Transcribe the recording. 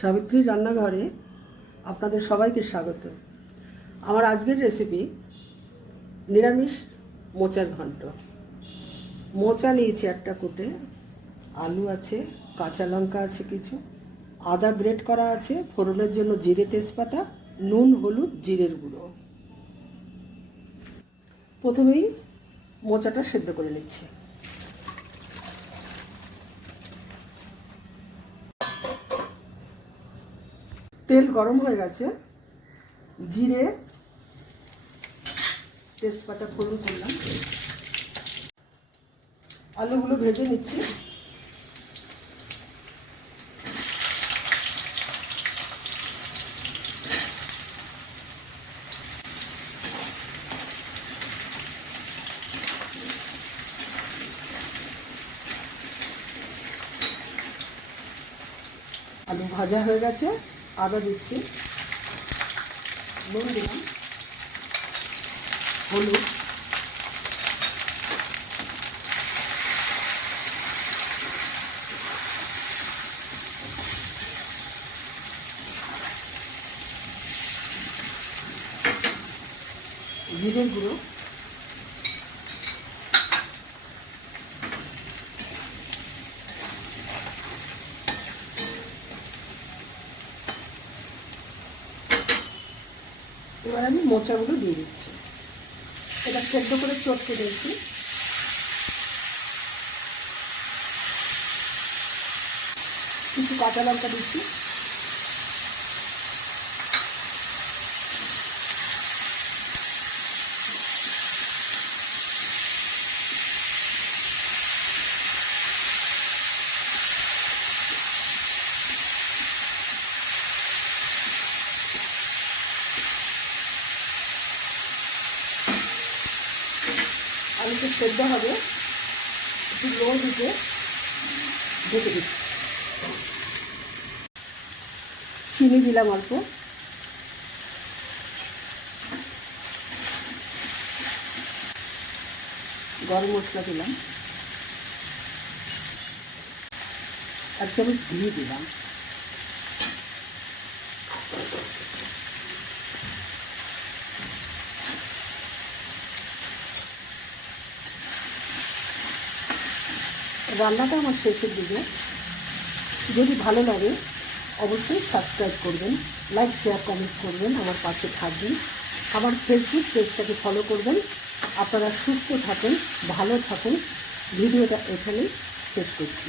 সাবিত্রী রান্নাঘরে আপনাদের সবাইকে স্বাগত। আমার আজকের রেসিপি নিরামিষ মোচার ঘন্ট। মোচা নিয়েছি একটা কুটে, আলু আছে, কাঁচা লঙ্কা আছে কিছু, আদা গ্রেট করা আছে, ফোড়নের জন্য জিরে তেজপাতা, নুন হলুদ জিরের গুঁড়ো। প্রথমেই মোচাটা সেদ্ধ করে নিচ্ছি। তেল গরম হয়ে গেছে, জিরে তেজপাতা ফোড়ন করলাম, আলুগুলো ভেজে নিচ্ছি। আলু ভাজা হয়ে গেছে, আদা দিচ্ছি, নুন দিলাম, হলুদ, জিরের গুঁড়ো, এবার আমি মোচাগুলো দিয়ে দিচ্ছি। এটা সেদ্ধ করে চটকে দিয়েছি। কিছু কাঁচা লঙ্কা দিচ্ছি, আলুতে সেদ্ধ হবে, একটু লো দিতে ঢেকে দিচ্ছি। চিনি দিলাম অল্প, গরম মশলা দিলাম, এক চামচ ঘি দিলাম, রান্নাটা আমার শেষের দিকে। যদি ভালো লাগে অবশ্যই সাবস্ক্রাইব করবেন, লাইক শেয়ার কমেন্ট করবেন, আমার পাশে থাকবেন, আমার ফেসবুক পেজটাকে ফলো করবেন। আপনারা সুস্থ থাকুন, ভালো থাকুন। ভিডিওটা এখানেই শেষ করছি।